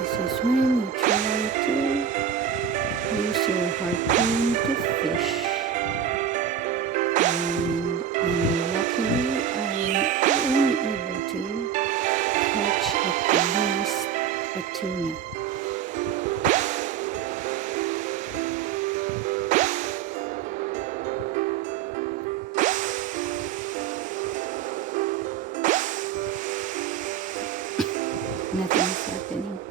This is when you try to use your harpoon to fish. And luckily, I'm only able to catch at least a tuna. Nothing's happening.